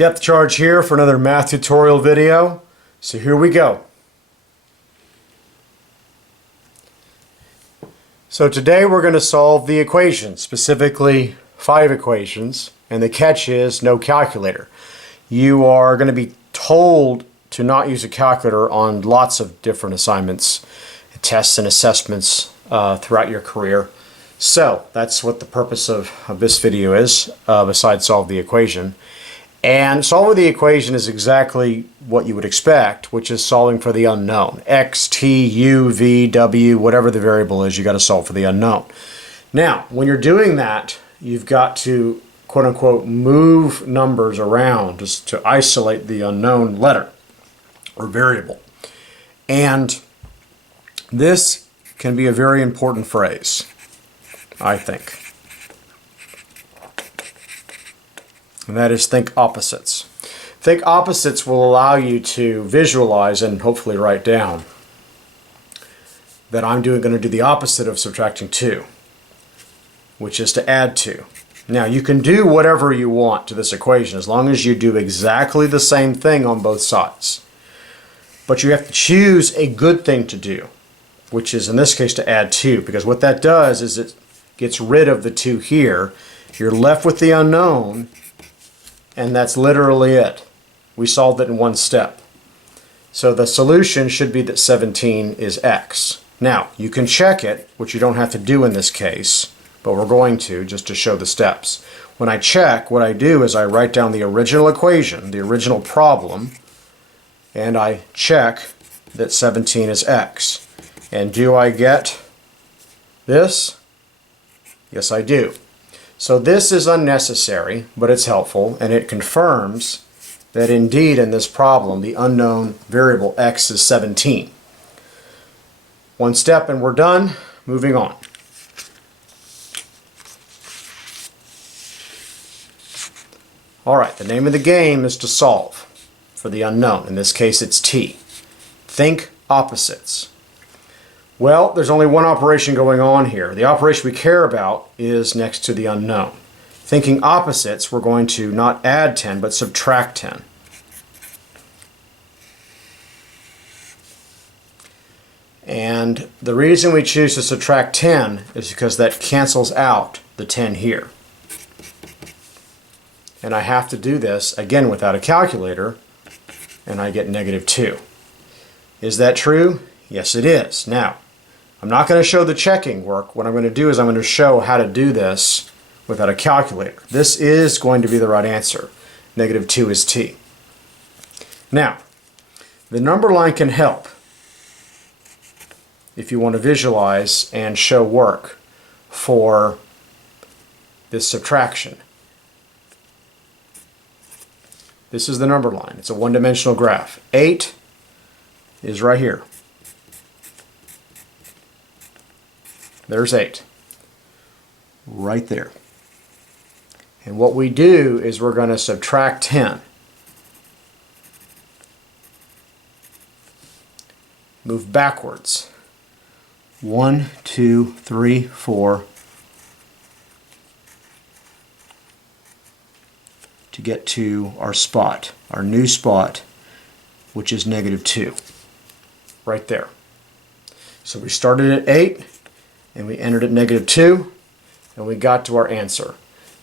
Depth charge here for another math tutorial video. So here we go. So today we're going to solve the equation, specifically 5 equations, and the catch is no calculator. You are going to be told to not use a calculator on lots of different assignments, tests and assessments throughout your career. So that's what the purpose of this video is, besides solve the equation. And solving the equation is exactly what you would expect, which is solving for the unknown. X, t, u, v, w, whatever the variable is, you got to solve for the unknown. Now, when you're doing that, you've got to, quote unquote, move numbers around just to isolate the unknown letter or variable. And this can be a very important phrase, I think. And that is think opposites. Think opposites will allow you to visualize and hopefully write down that I'm going to do the opposite of subtracting 2, which is to add 2. Now you can do whatever you want to this equation as long as you do exactly the same thing on both sides. But you have to choose a good thing to do, which is in this case to add 2, because what that does is it gets rid of the 2 here. You're left with the unknown, and that's literally it. We solved it in one step. So the solution should be that 17 is x. Now, you can check it, which you don't have to do in this case, but we're going to just to show the steps. When I check, what I do is I write down the original equation, the original problem, and I check that 17 is x. And do I get this? Yes, I do. So this is unnecessary, but it's helpful, and it confirms that indeed in this problem the unknown variable x is 17. One step and we're done. Moving on. Alright, the name of the game is to solve for the unknown. In this case it's t. Think opposites. Well, there's only one operation going on here. The operation we care about is next to the unknown. Thinking opposites, we're going to not add 10, but subtract 10. And the reason we choose to subtract 10 is because that cancels out the 10 here. And I have to do this, again, without a calculator, and I get negative 2. Is that true? Yes, it is. Now, I'm not going to show the checking work. What I'm going to do is I'm going to show how to do this without a calculator. This is going to be the right answer. Negative 2 is t. Now, the number line can help if you want to visualize and show work for this subtraction. This is the number line. It's a one-dimensional graph. 8 is right here. There's 8. Right there. And what we do is we're going to subtract 10. Move backwards. 1, 2, 3, 4. To get to our spot, our new spot, which is negative 2. Right there. So we started at 8. And we entered at negative 2, and we got to our answer.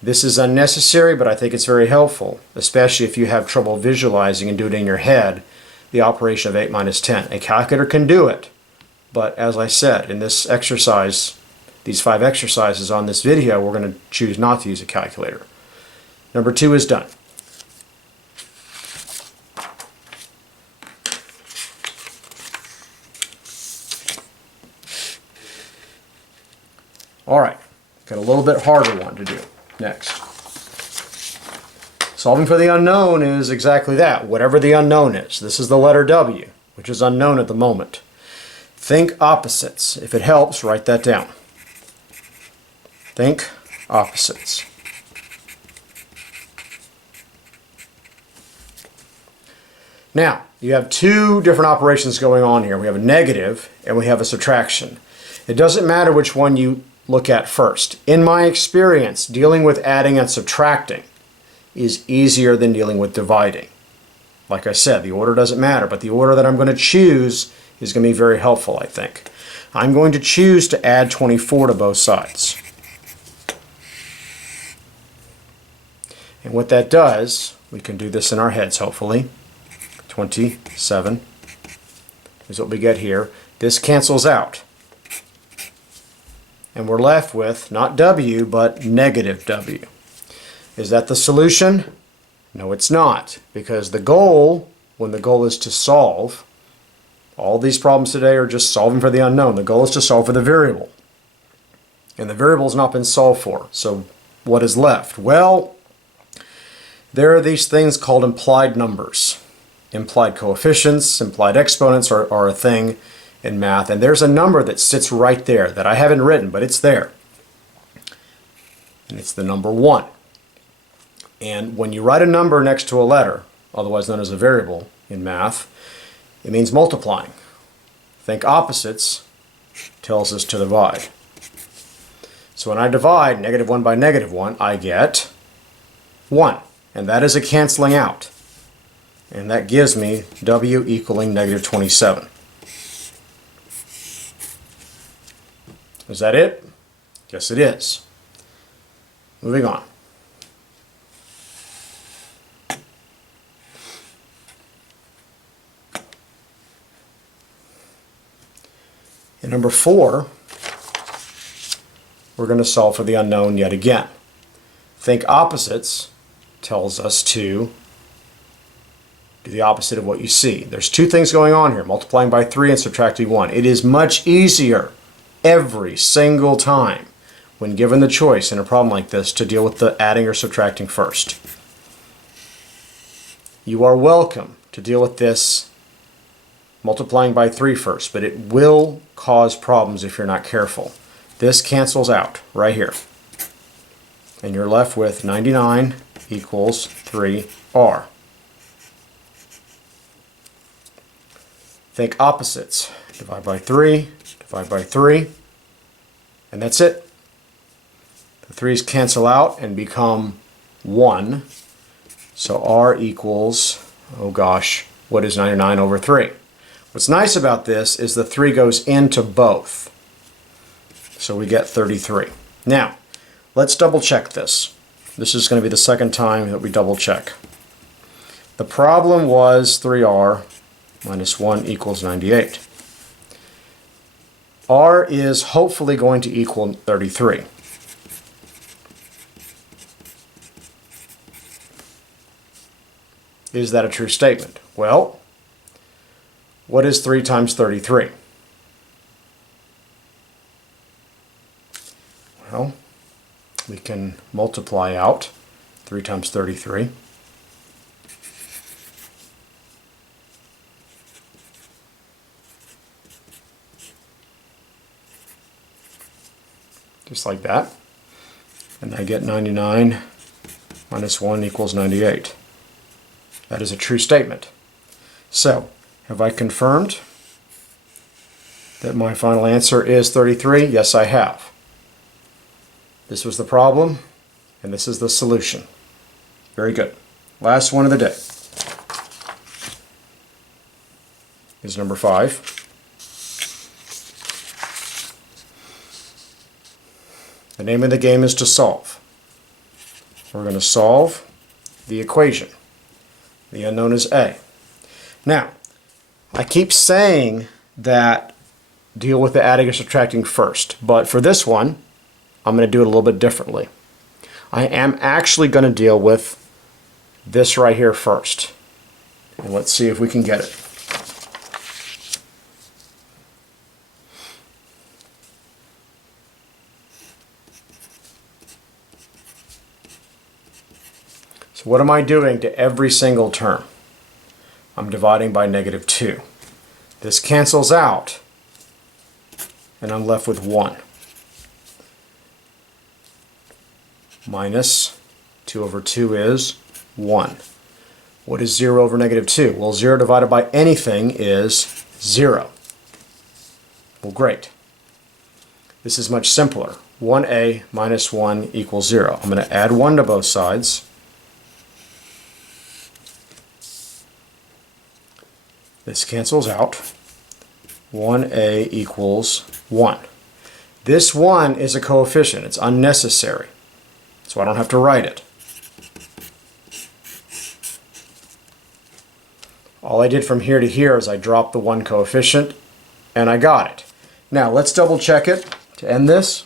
This is unnecessary, but I think it's very helpful, especially if you have trouble visualizing and do it in your head, the operation of 8 minus 10. A calculator can do it, but as I said, in this exercise, these 5 exercises on this video, we're going to choose not to use a calculator. Number 2 is done. Alright, got a little bit harder one to do next. Solving for the unknown is exactly that, whatever the unknown is. This is the letter W, which is unknown at the moment. Think opposites. If it helps, write that down. Think opposites. Now, you have 2 different operations going on here. We have a negative and we have a subtraction. It doesn't matter which one you look at first. In my experience, dealing with adding and subtracting, is easier than dealing with dividing. Like I said, the order doesn't matter, but the order that I'm going to choose is going to be very helpful, I think. I'm going to choose to add 24 to both sides. And what that does, we can do this in our heads hopefully. 27 is what we get here. This cancels out. And we're left with not W, but negative W. Is that the solution? No, it's not. Because the goal, when the goal is to solve, all these problems today are just solving for the unknown. The goal is to solve for the variable. And the variable has not been solved for. So what is left? Well, there are these things called implied numbers. Implied coefficients, implied exponents are a thing in math. And there's a number that sits right there that I haven't written, but it's there. And it's the number 1. And when you write a number next to a letter, otherwise known as a variable in math, it means multiplying. Think opposites tells us to divide. So when I divide negative 1 by negative 1, I get 1. And that is a canceling out. And that gives me W equaling negative 27. Is that it? Yes, it is. Moving on. In number 4, we're going to solve for the unknown yet again. Think opposites tells us to do the opposite of what you see. There's two things going on here, multiplying by 3 and subtracting 1. It is much easier every single time when given the choice in a problem like this to deal with the adding or subtracting first. You are welcome to deal with this multiplying by 3 first, but it will cause problems if you're not careful. This cancels out right here. And you're left with 99 equals 3R. Think opposites. Divide by 3, divide by 3, and that's it. The 3's cancel out and become 1. So R equals, oh gosh, what is 99 over 3? What's nice about this is the 3 goes into both. So we get 33. Now, let's double check this. This is going to be the second time that we double check. The problem was 3R minus 1 equals 98. R is hopefully going to equal 33. Is that a true statement? Well, what is 3 times 33? Well, we can multiply out 3 times 33. Just like that. And I get 99 minus 1 equals 98. That is a true statement. So, have I confirmed that my final answer is 33? Yes, I have. This was the problem, and this is the solution. Very good. Last one of the day is number 5. The name of the game is to solve. We're going to solve the equation. The unknown is A. Now, I keep saying that deal with the adding or subtracting first, but for this one, I'm going to do it a little bit differently. I am actually going to deal with this right here first. And let's see if we can get it. So what am I doing to every single term? I'm dividing by negative 2. This cancels out, and I'm left with 1. Minus 2 over 2 is 1. What is 0 over negative 2? Well, 0 divided by anything is 0. Well, great. This is much simpler. 1a minus 1 equals 0. I'm going to add 1 to both sides. This cancels out. 1a equals 1. This 1 is a coefficient. It's unnecessary, so I don't have to write it. All I did from here to here is I dropped the 1 coefficient, and I got it. Now let's double check it to end this.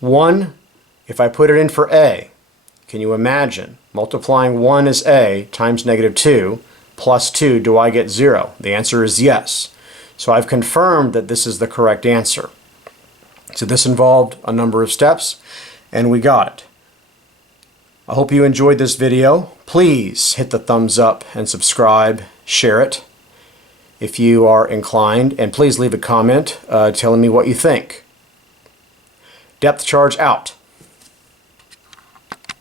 1, if I put it in for a, can you imagine multiplying 1 as a times -2 plus 2, do I get 0? The answer is yes. So I've confirmed that this is the correct answer. So this involved a number of steps, and we got it. I hope you enjoyed this video. Please hit the thumbs up and subscribe, share it if you are inclined, and please leave a comment telling me what you think. Depth charge out.